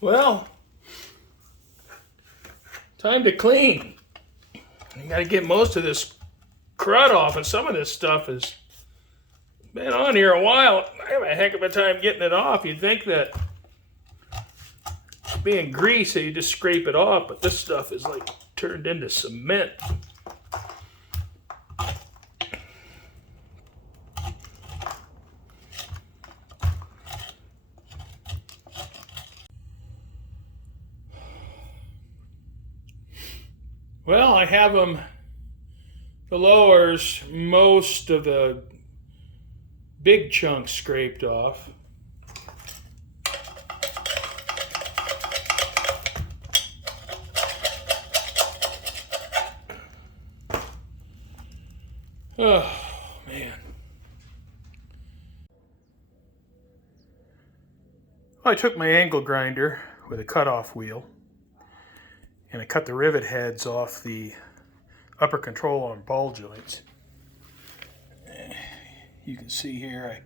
Well, time to clean. You got to get most of this crud off, and some of this stuff has been on here a while. I have a heck of a time getting it off. You'd think that being greasy, you just scrape it off, but this stuff is like turned into cement. Well, I have them, the lowers, most of the big chunks scraped off. Oh, man. I took my angle grinder with a cutoff wheel and I cut the rivet heads off the upper control arm ball joints. You can see here I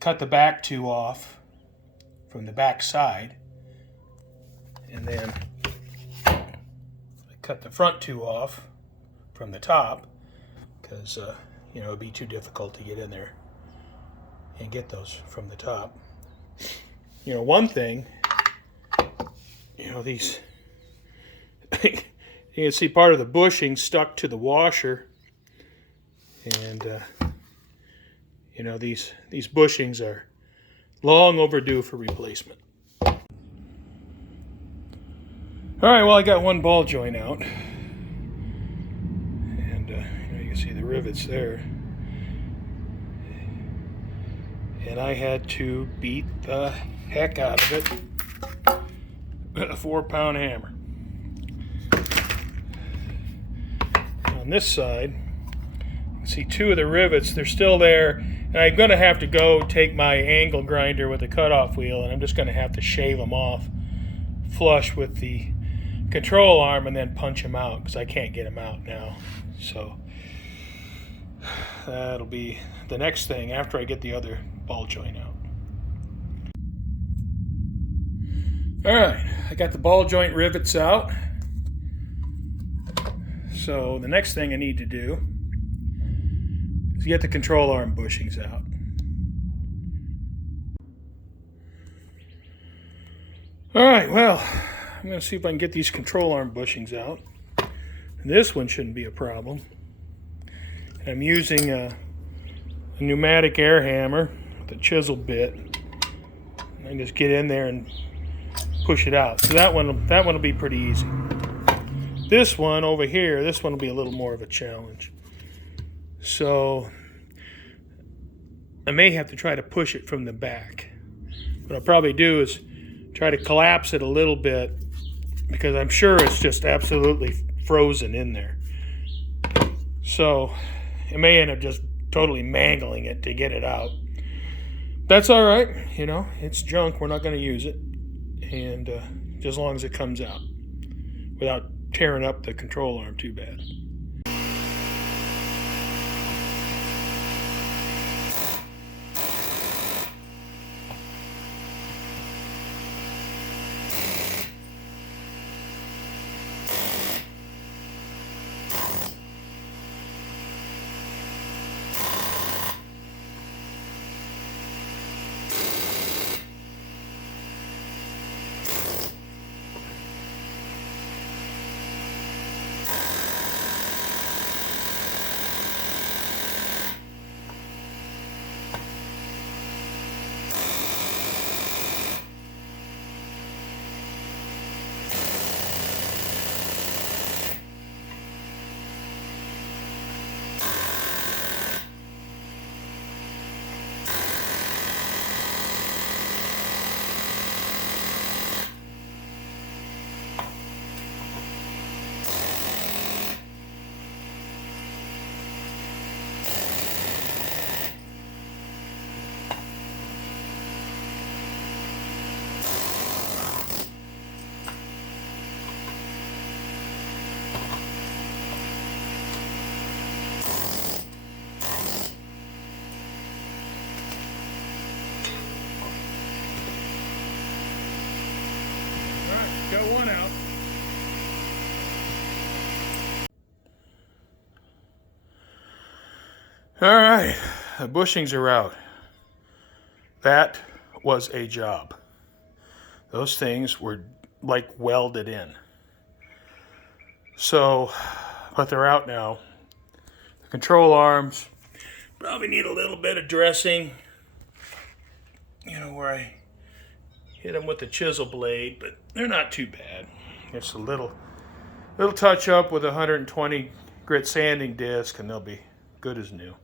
cut the back two off from the back side, and then I cut the front two off from the top because you know, it'd be too difficult to get in there and get those from the top. You know, one thing, you know, these you can see part of the bushing stuck to the washer, and you know, these bushings are long overdue for replacement. All right, well, I got one ball joint out, and you know, you can see the rivets there, and I had to beat the heck out of it with a 4-pound hammer. On this side, you can see two of the rivets, they're still there, and I'm going to have to go take my angle grinder with a cutoff wheel, and I'm just going to have to shave them off flush with the control arm and then punch them out because I can't get them out now. So that'll be the next thing after I get the other ball joint out. All right, I got the ball joint rivets out. So the next thing I need to do is get the control arm bushings out. All right, well, I'm going to see if I can get these control arm bushings out. And this one shouldn't be a problem. I'm using a pneumatic air hammer with a chisel bit. And I just get in there and push it out. So that one will be pretty easy. This one over here, this one will be a little more of a challenge. So I may have to try to push it from the back. What I'll probably do is try to collapse it a little bit because I'm sure it's just absolutely frozen in there. So it may end up just totally mangling it to get it out. That's all right, you know, it's junk, we're not going to use it. And just as long as it comes out without tearing up the control arm too bad. Got one out. All right, the bushings are out. That was a job. Those things were like welded in. So, but they're out now. The control arms probably need a little bit of dressing. You know, where I hit them with the chisel blade, but they're not too bad. Just a little touch up with a 120 grit sanding disc and they'll be good as new.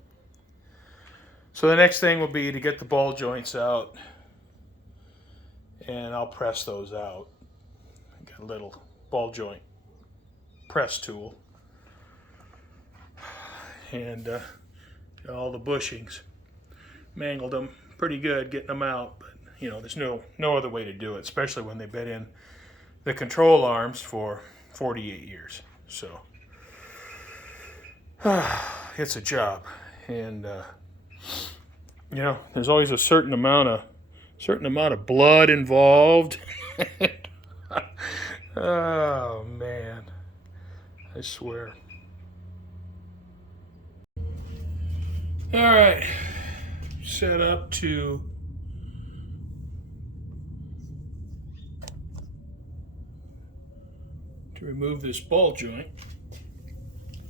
So the next thing will be to get the ball joints out and I'll press those out. I got a little ball joint press tool and all the bushings. Mangled them pretty good getting them out, but you know, there's no other way to do it, especially when they've been in the control arms for 48 years. So it's a job, and you know, there's always a certain amount of blood involved. Oh man, I swear. All right, set up to remove this ball joint.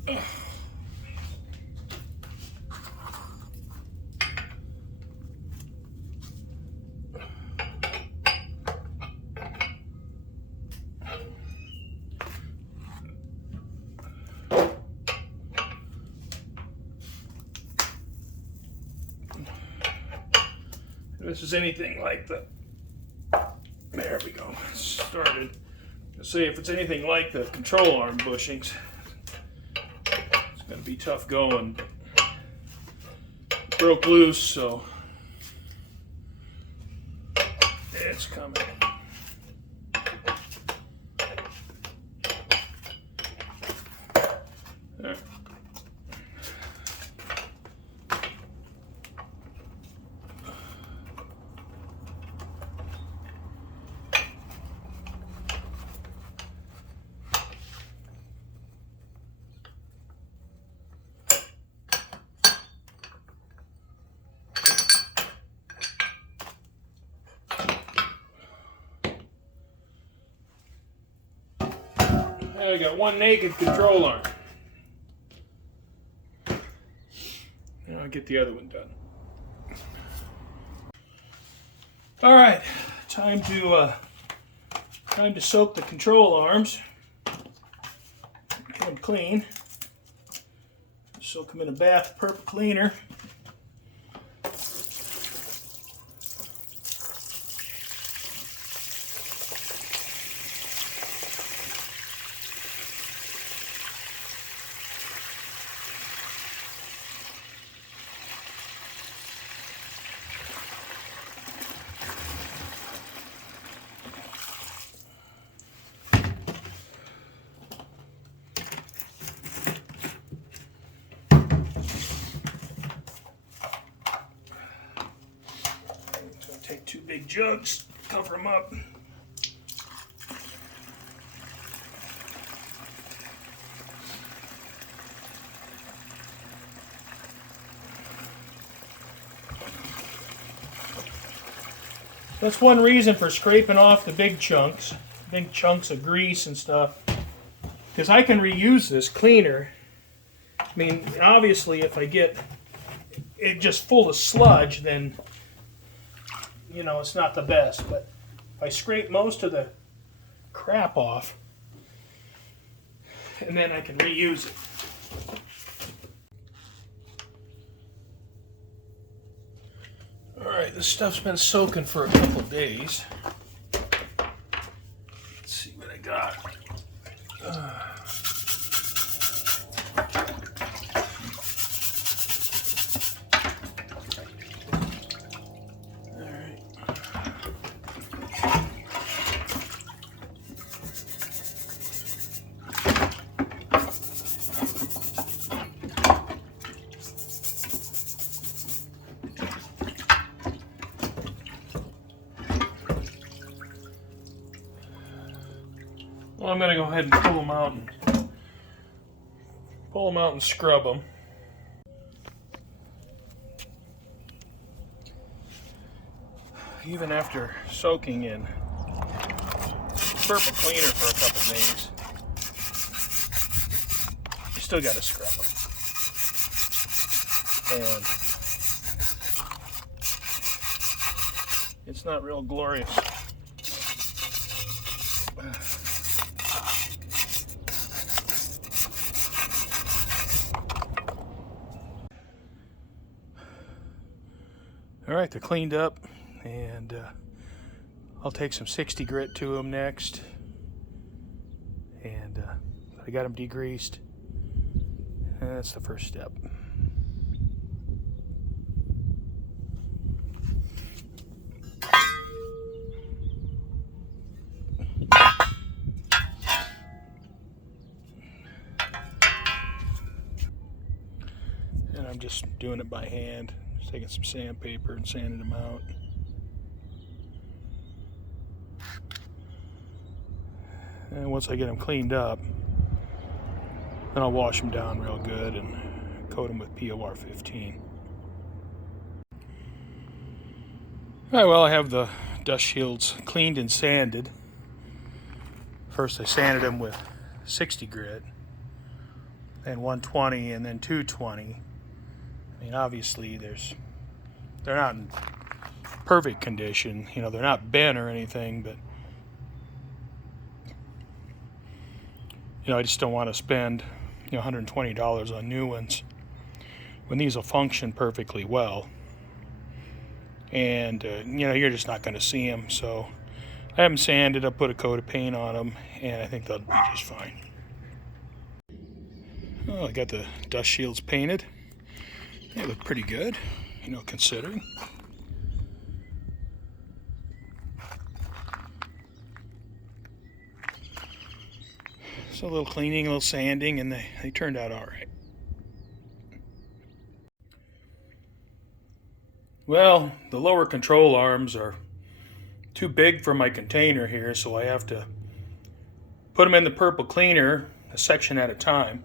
Ugh. This is anything like the, there we go, started. See, if it's anything like the control arm bushings, it's going to be tough going. It broke loose, so it's coming. There. I got one naked control arm. Now I'll get the other one done. All right, time to soak the control arms. Get them clean. Soak them in a bath perp cleaner. Take two big jugs, cover them up. That's one reason for scraping off the big chunks of grease and stuff, because I can reuse this cleaner. I mean, obviously if I get it just full of sludge, then you know, it's not the best, but if I scrape most of the crap off, and then I can reuse it. All right, this stuff's been soaking for a couple of days. Let's see what I got. Well, I'm going to go ahead and pull them out and scrub them. Even after soaking in purple cleaner for a couple days, you still got to scrub them. And it's not real glorious. All right, they're cleaned up, and I'll take some 60 grit to them next. And I got them degreased. And that's the first step. And I'm just doing it by hand. Just taking some sandpaper and sanding them out. And once I get them cleaned up, then I'll wash them down real good and coat them with POR 15. Alright, well, I have the dust shields cleaned and sanded. First I sanded them with 60 grit, then 120, and then 220. I mean, obviously they're not in perfect condition. You know, they're not bent or anything, but you know, I just don't want to spend, you know, $120 on new ones when these will function perfectly well. And you know, you're just not going to see them. So I have them sanded. I put a coat of paint on them, and I think they'll be just fine. Oh, I got the dust shields painted. They look pretty good, you know, considering. So a little cleaning, a little sanding, and they turned out all right. Well, the lower control arms are too big for my container here, so I have to put them in the purple cleaner a section at a time.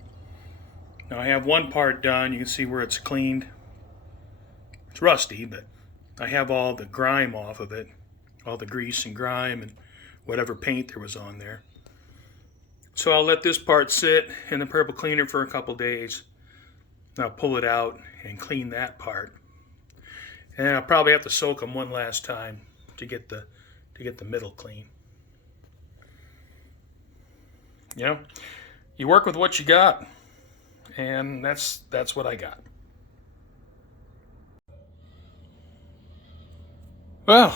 Now I have one part done. You can see where it's cleaned. It's rusty, but I have all the grime off of it, all the grease and grime and whatever paint there was on there. So I'll let this part sit in the purple cleaner for a couple days. I'll pull it out and clean that part. And I'll probably have to soak them one last time to get the middle clean. You know, you work with what you got, and that's what I got. Well,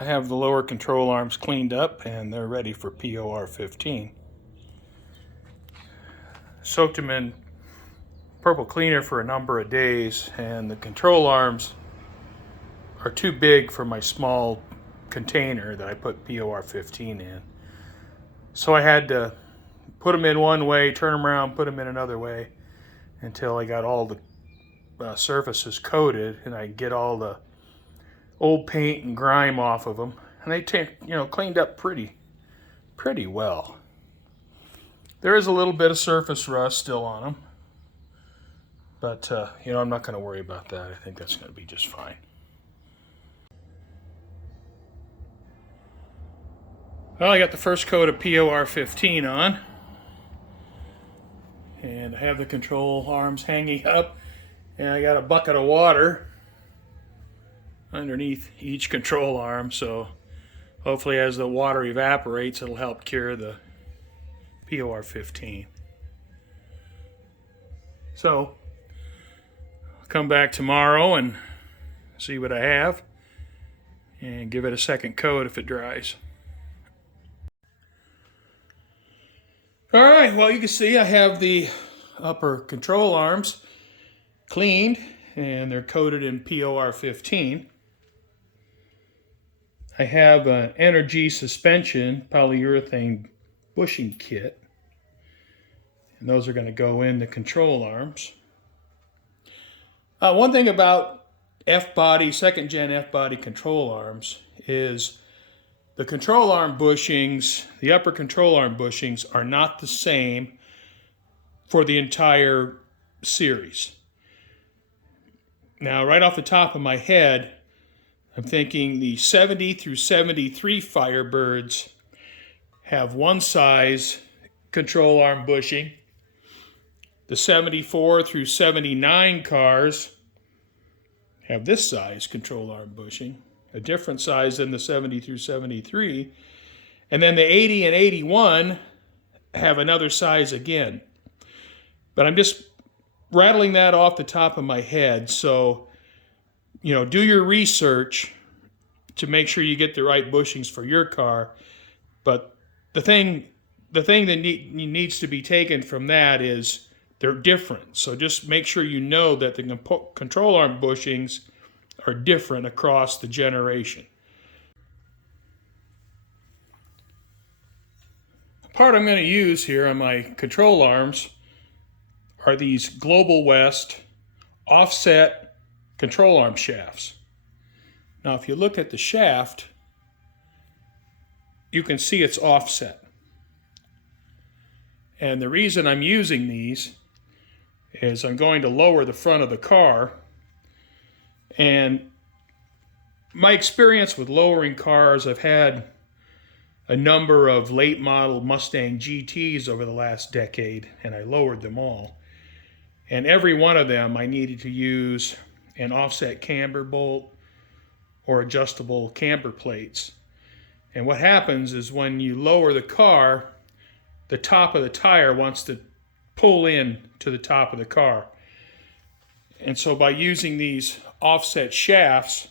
I have the lower control arms cleaned up, and they're ready for POR 15. Soaked them in purple cleaner for a number of days, and the control arms are too big for my small container that I put POR 15 in. So I had to put them in one way, turn them around, put them in another way until I got all the surfaces coated and I get all the old paint and grime off of them. And they cleaned up pretty well. There is a little bit of surface rust still on them, but you know, I'm not going to worry about that. I think that's going to be just fine. Well, I got the first coat of POR 15 on, and I have the control arms hanging up, and I got a bucket of water underneath each control arm, so hopefully as the water evaporates it'll help cure the POR 15. So I'll come back tomorrow and see what I have and give it a second coat if it dries. Alright, well, you can see I have the upper control arms cleaned and they're coated in POR 15. I have an Energy Suspension Polyurethane bushing kit, and those are going to go in the control arms. One thing about F-body, second gen F-body control arms is the control arm bushings, the upper control arm bushings, are not the same for the entire series. Now, right off the top of my head, I'm thinking the 70 through 73 Firebirds have one size control arm bushing. The 74 through 79 cars have this size control arm bushing, a different size than the 70 through 73. And then the 80 and 81 have another size again. But I'm just rattling that off the top of my head. So, do your research to make sure you get the right bushings for your car. But the thing that needs to be taken from that is they're different. So just make sure you know that the control arm bushings are different across the generation. The part I'm going to use here on my control arms are these Global West offset control arm shafts. Now, if you look at the shaft, you can see it's offset. And the reason I'm using these is I'm going to lower the front of the car. And my experience with lowering cars, I've had a number of late model Mustang GTs over the last decade, and I lowered them all. And every one of them I needed to use an offset camber bolt or adjustable camber plates. And what happens is when you lower the car, the top of the tire wants to pull in to the top of the car. And so by using these offset shafts,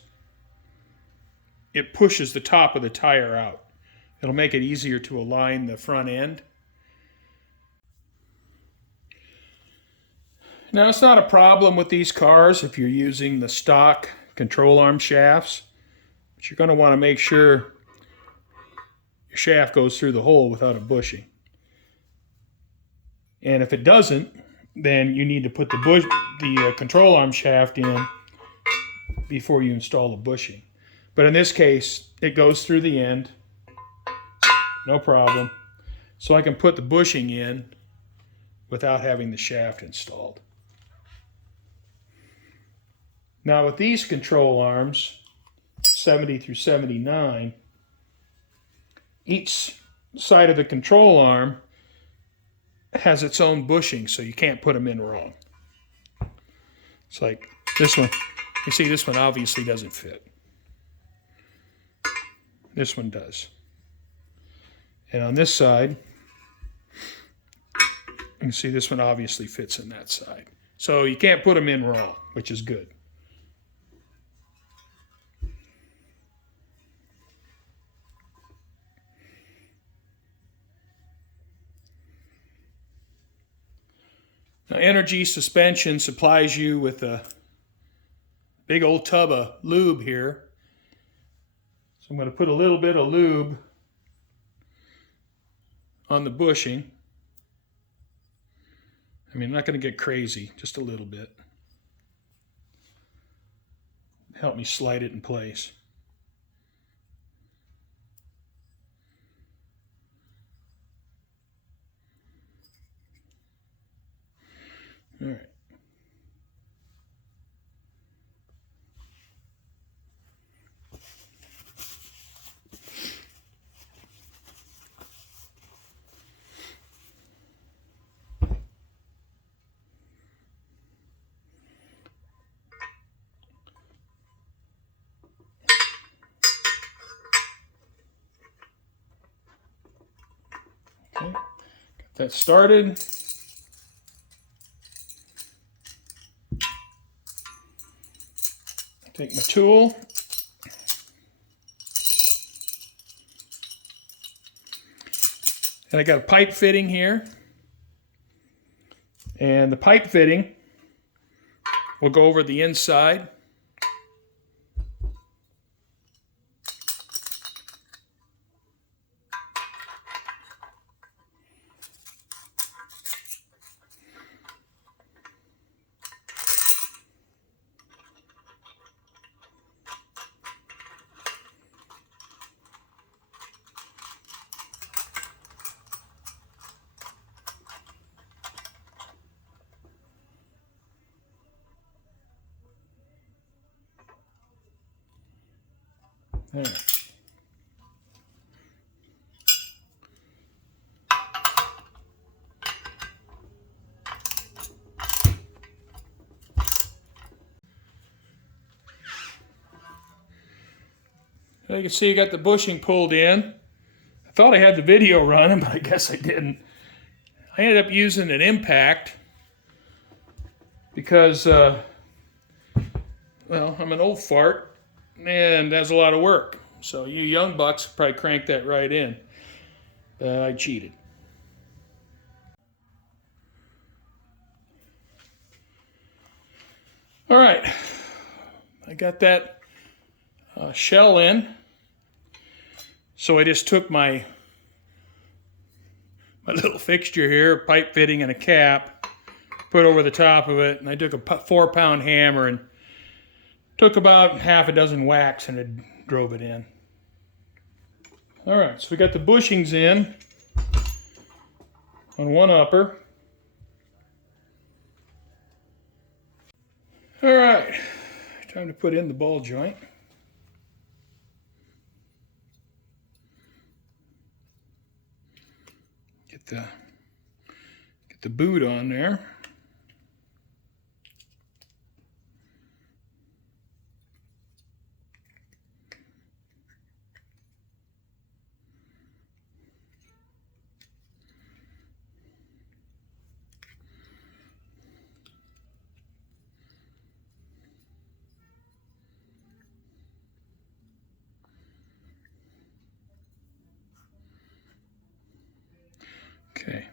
it pushes the top of the tire out. It'll make it easier to align the front end. Now, it's not a problem with these cars if you're using the stock control arm shafts, but you're going to want to make sure your shaft goes through the hole without a bushing. And if it doesn't, then you need to put the control arm shaft in before you install the bushing. But in this case, it goes through the end, no problem. So I can put the bushing in without having the shaft installed. Now with these control arms, 70 through 79, each side of the control arm has its own bushing, so you can't put them in wrong. It's like this one. You see, this one obviously doesn't fit. This one does. And on this side, you can see this one obviously fits in that side. So you can't put them in wrong, which is good. Now, Energy Suspension supplies you with a big old tub of lube here. So I'm going to put a little bit of lube on the bushing. I mean, I'm not going to get crazy, just a little bit. Help me slide it in place. All right. Okay, got that started. Take my tool. And I got a pipe fitting here. And the pipe fitting will go over the inside. All right. So you can see you got the bushing pulled in. I thought I had the video running, but I guess I didn't. I ended up using an impact because, well, I'm an old fart and that's a lot of work. So you young bucks probably crank that right in. But I cheated. All right, I got that shell in. So I just took my little fixture here, pipe fitting and a cap, put over the top of it, and I took a 4-pound hammer and took about half a dozen whacks and it drove it in. All right, so we got the bushings in on one upper. All right, time to put in the ball joint. Get the boot on there. Okay.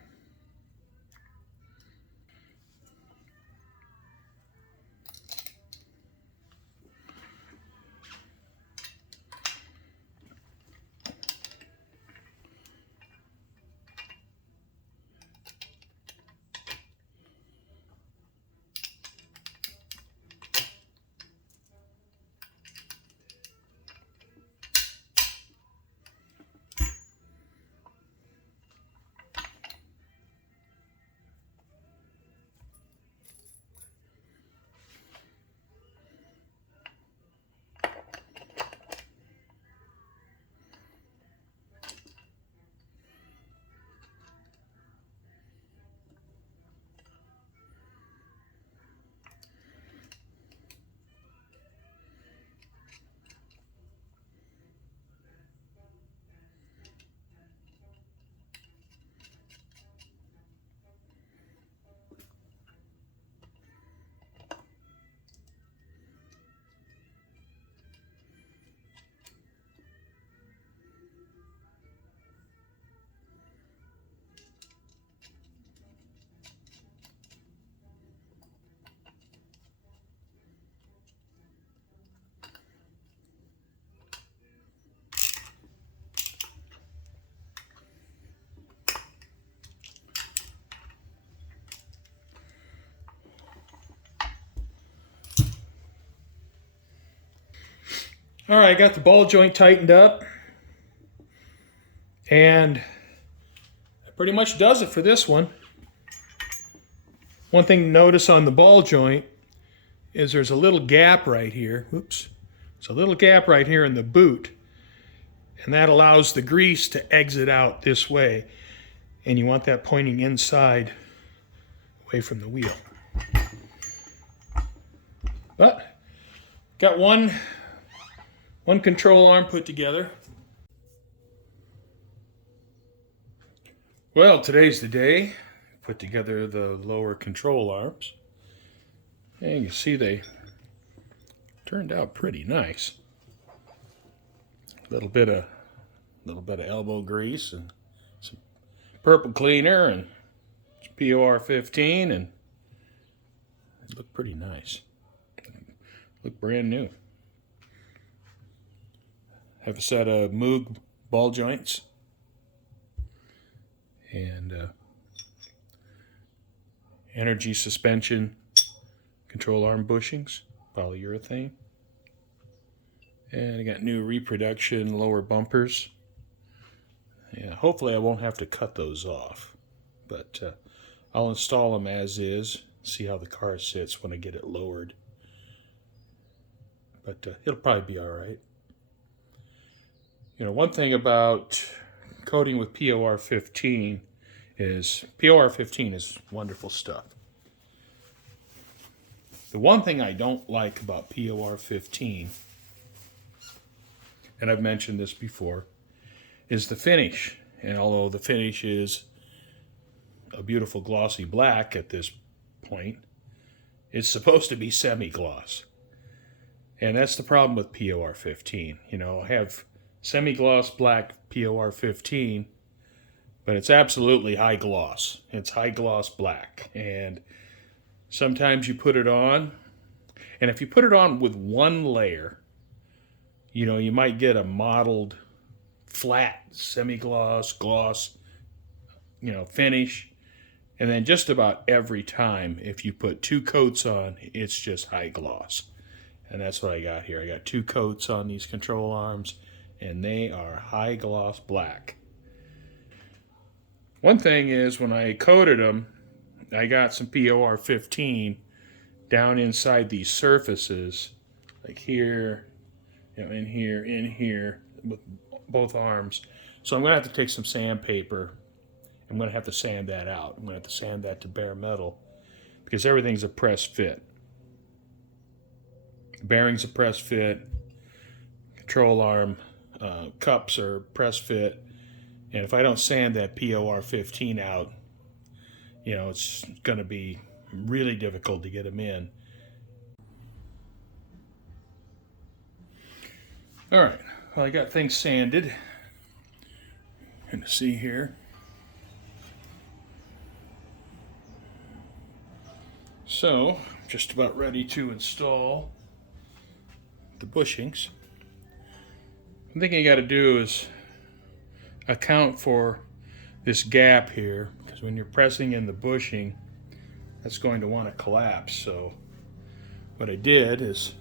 All right, I got the ball joint tightened up, and that pretty much does it for this one. One thing to notice on the ball joint is there's a little gap right here. Oops. There's a little gap right here in the boot, and that allows the grease to exit out this way, and you want that pointing inside away from the wheel. But got one control arm put together. Well, today's the day. Put together the lower control arms. And you can see they turned out pretty nice. A little bit of elbow grease and some purple cleaner and some POR 15, and it looked pretty nice. Look brand new. Have a set of Moog ball joints and energy suspension control arm bushings, polyurethane. And I got new reproduction lower bumpers. Yeah, hopefully I won't have to cut those off, but I'll install them as is, see how the car sits when I get it lowered. But it'll probably be all right. You know, one thing about coating with POR 15 is POR 15 is wonderful stuff. The one thing I don't like about POR 15, and I've mentioned this before, is the finish. And although the finish is a beautiful glossy black at this point, it's supposed to be semi-gloss. And that's the problem with POR 15. You know, I have semi-gloss black POR 15, but it's absolutely high gloss. It's high gloss black. And sometimes you put it on, and if you put it on with one layer, you know, you might get a mottled, flat, semi-gloss, gloss, you know, finish. And then just about every time, if you put 2 coats on, it's just high gloss. And that's what I got here. I got 2 coats on these control arms, and they are high gloss black. One thing is, when I coated them, I got some POR 15 down inside these surfaces, like here, you know, in here, with both arms. So I'm going to have to take some sandpaper. I'm going to have to sand that out. I'm going to have to sand that to bare metal, because everything's a press fit. The bearings are press fit. Control arm cups are press fit. And if I don't sand that POR 15 out, you know, it's going to be really difficult to get them in. All right, well, I got things sanded. And to see here. So, just about ready to install the bushings. One thing you got to do is account for this gap here, because when you're pressing in the bushing, that's going to want to collapse. So what I did is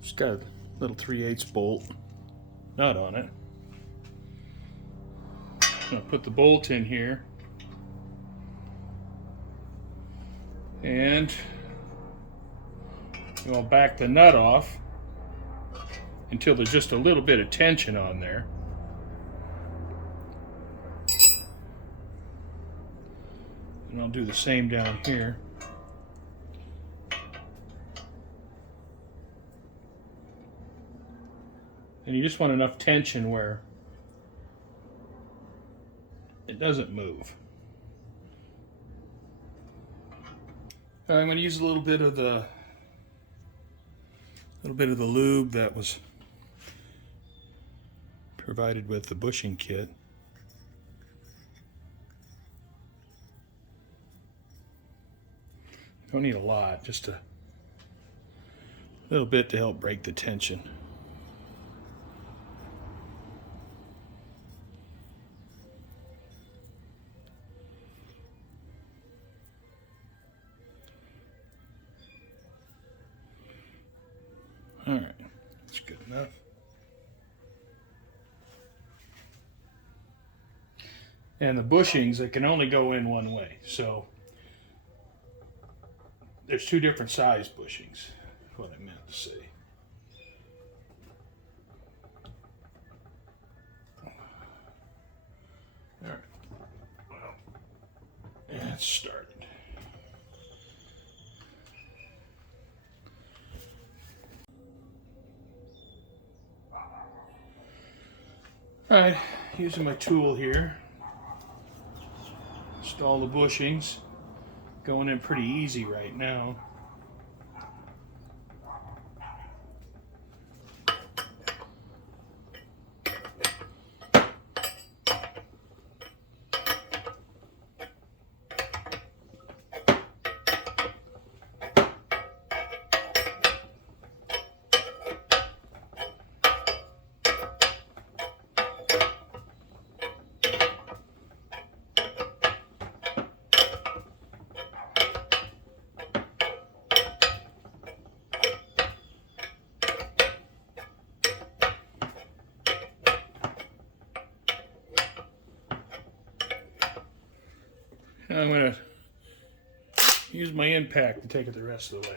just got a little 3/8 bolt nut on it. I'm going to put the bolt in here, and I'll back the nut off until there's just a little bit of tension on there. And I'll do the same down here. And you just want enough tension where it doesn't move. I'm going to use a little bit of the lube that was provided with the bushing kit. Don't need a lot, just a little bit to help break the tension. All right, that's good enough. And the bushings, it can only go in one way. So there's 2 different size bushings, is what I meant to say. All right, well, it's started. All right, using my tool here, install the bushings. Going in pretty easy right now. I'm going to use my impact to take it the rest of the way.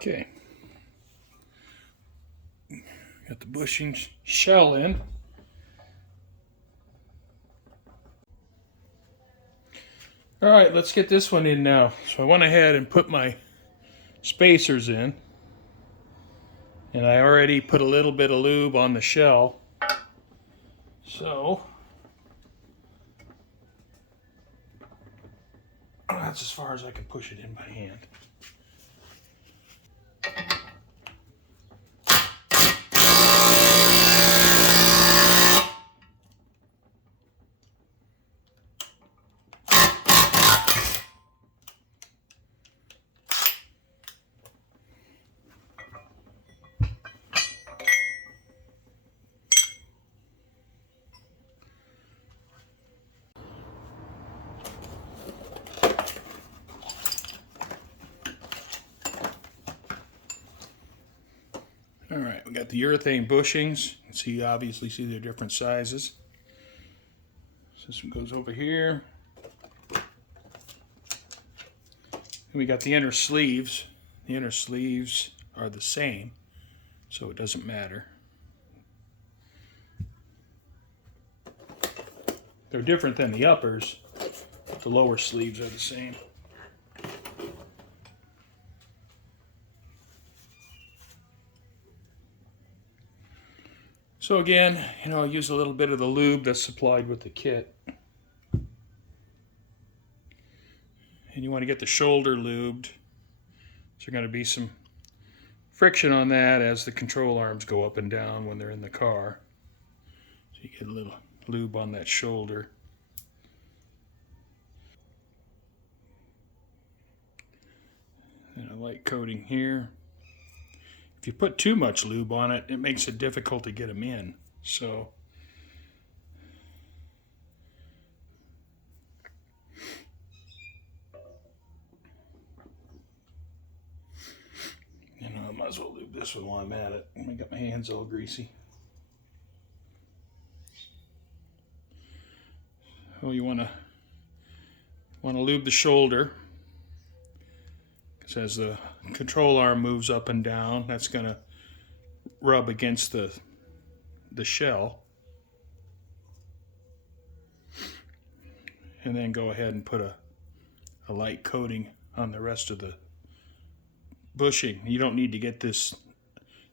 Okay. Got the bushing shell in. All right, let's get this one in now. So I went ahead and put my spacers in. And I already put a little bit of lube on the shell. So that's as far as I can push it in by hand. All right, we got the urethane bushings. You can obviously see they're different sizes. So this one goes over here. And we got the inner sleeves. The inner sleeves are the same, so it doesn't matter. They're different than the uppers, but the lower sleeves are the same. So again, I'll use a little bit of the lube that's supplied with the kit. And you want to get the shoulder lubed. So there's going to be some friction on that as the control arms go up and down when they're in the car. So you get a little lube on that shoulder. And a light coating here. If you put too much lube on it, it makes it difficult to get them in. So I might as well lube this one while I'm at it. I got my hands all greasy. Well, you want to lube the shoulder, because as the control arm moves up and down, that's going to rub against the shell. And then go ahead and put a light coating on the rest of the bushing. You don't need to get this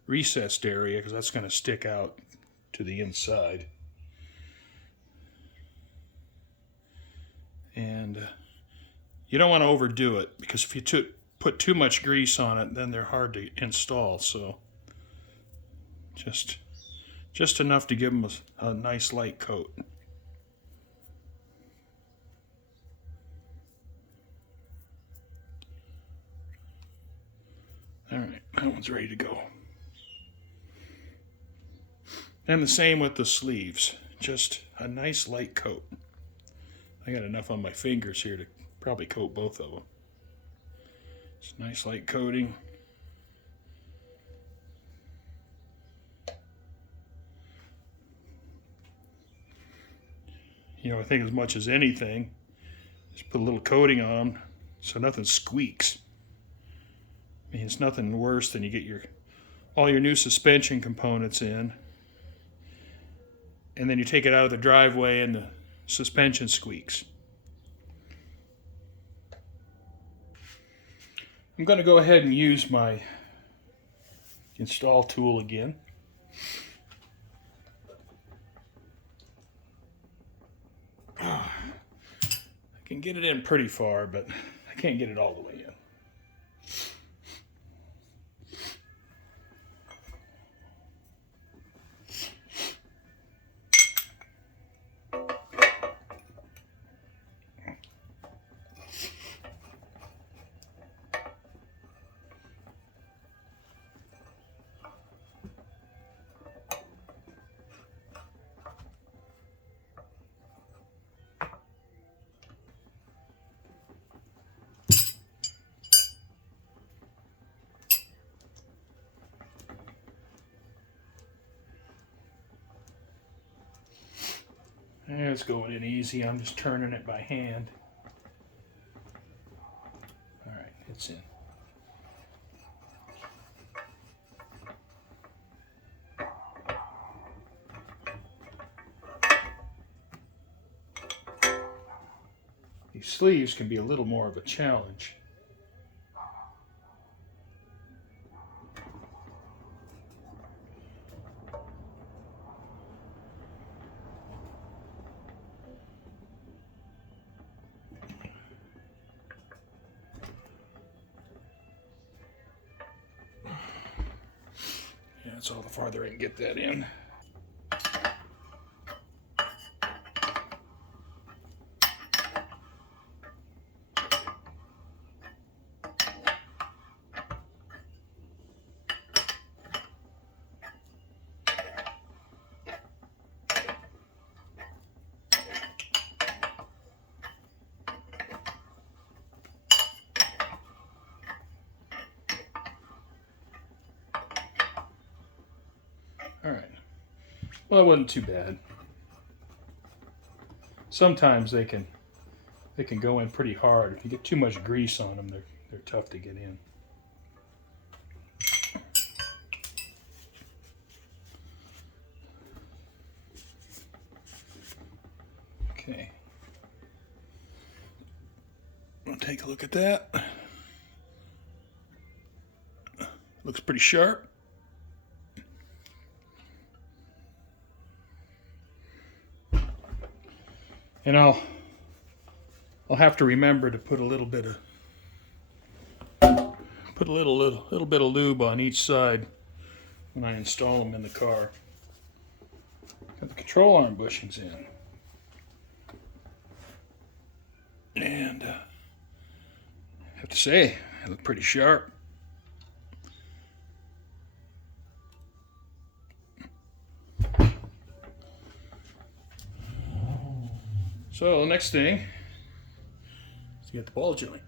recessed area because that's going to stick out to the inside. And you don't want to overdo it, because if you put too much grease on it, then they're hard to install. So just enough to give them a nice light coat. All right, that one's ready to go. And the same with the sleeves, just a nice light coat. I got enough on my fingers here to probably coat both of them. It's a nice light coating. I think as much as anything, just put a little coating on them so nothing squeaks. I mean, it's nothing worse than you get all your new suspension components in, and then you take it out of the driveway and the suspension squeaks. I'm going to go ahead and use my install tool again. I can get it in pretty far, but I can't get it all the way in. And it's going in easy. I'm just turning it by hand. All right, it's in. these sleeves can be a little more of a challenge. Yeah, that's all the farther I can get that in. All right. Well, it wasn't too bad. Sometimes they can go in pretty hard. If you get too much grease on them, they're tough to get in. Okay. We'll take a look at that. Looks pretty sharp. And I'll have to remember to put a little bit of little bit of lube on each side when I install them in the car. Got the control arm bushings in, and I have to say they look pretty sharp. So the next thing is to get the ball joint.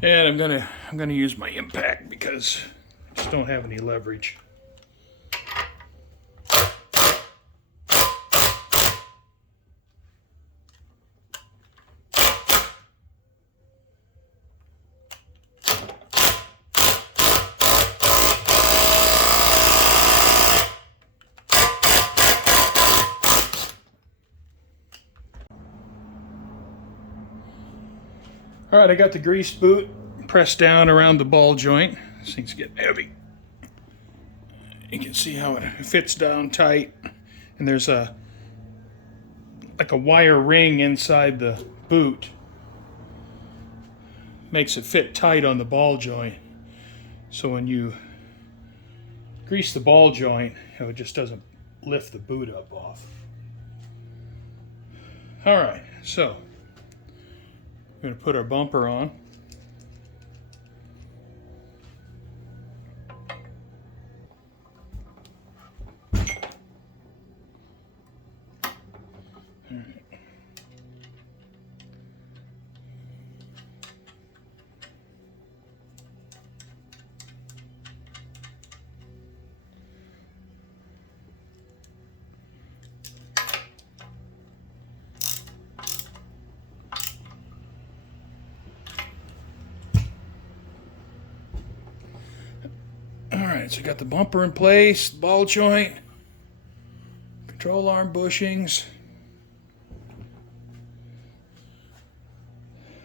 And I'm gonna use my impact because I just don't have any leverage. All right, I got the grease boot pressed down around the ball joint. This thing's getting heavy. You can see how it fits down tight, and there's like a wire ring inside the boot. Makes it fit tight on the ball joint. So when you grease the ball joint, it just doesn't lift the boot up off. All right, so we're going to put our bumper on. Alright, so I got the bumper in place, the ball joint, control arm bushings.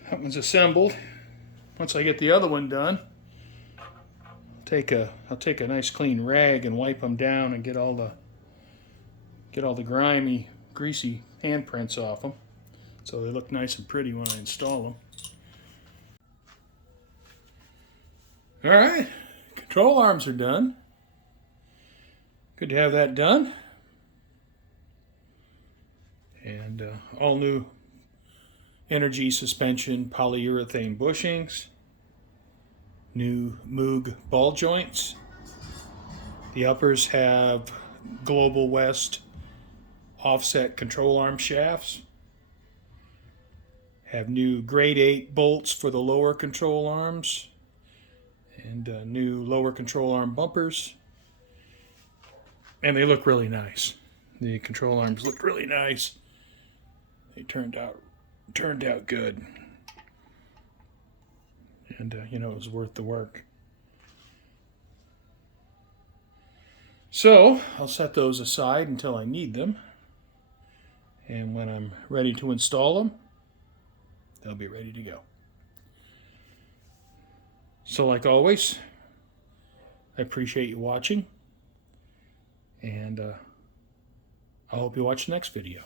That one's assembled. Once I get the other one done, I'll take a nice clean rag and wipe them down and get all the grimy, greasy handprints off them, so they look nice and pretty when I install them. Alright. Control arms are done. Good to have that done. And all new Energy Suspension Polyurethane bushings. New Moog ball joints. The uppers have Global West offset control arm shafts. Have new grade 8 bolts for the lower control arms. And new lower control arm bumpers. And they look really nice. The control arms looked really nice. They turned out good. And, you know, it was worth the work. So, I'll set those aside until I need them. And when I'm ready to install them, they'll be ready to go. So, like always, I appreciate you watching. And I hope you watch the next video.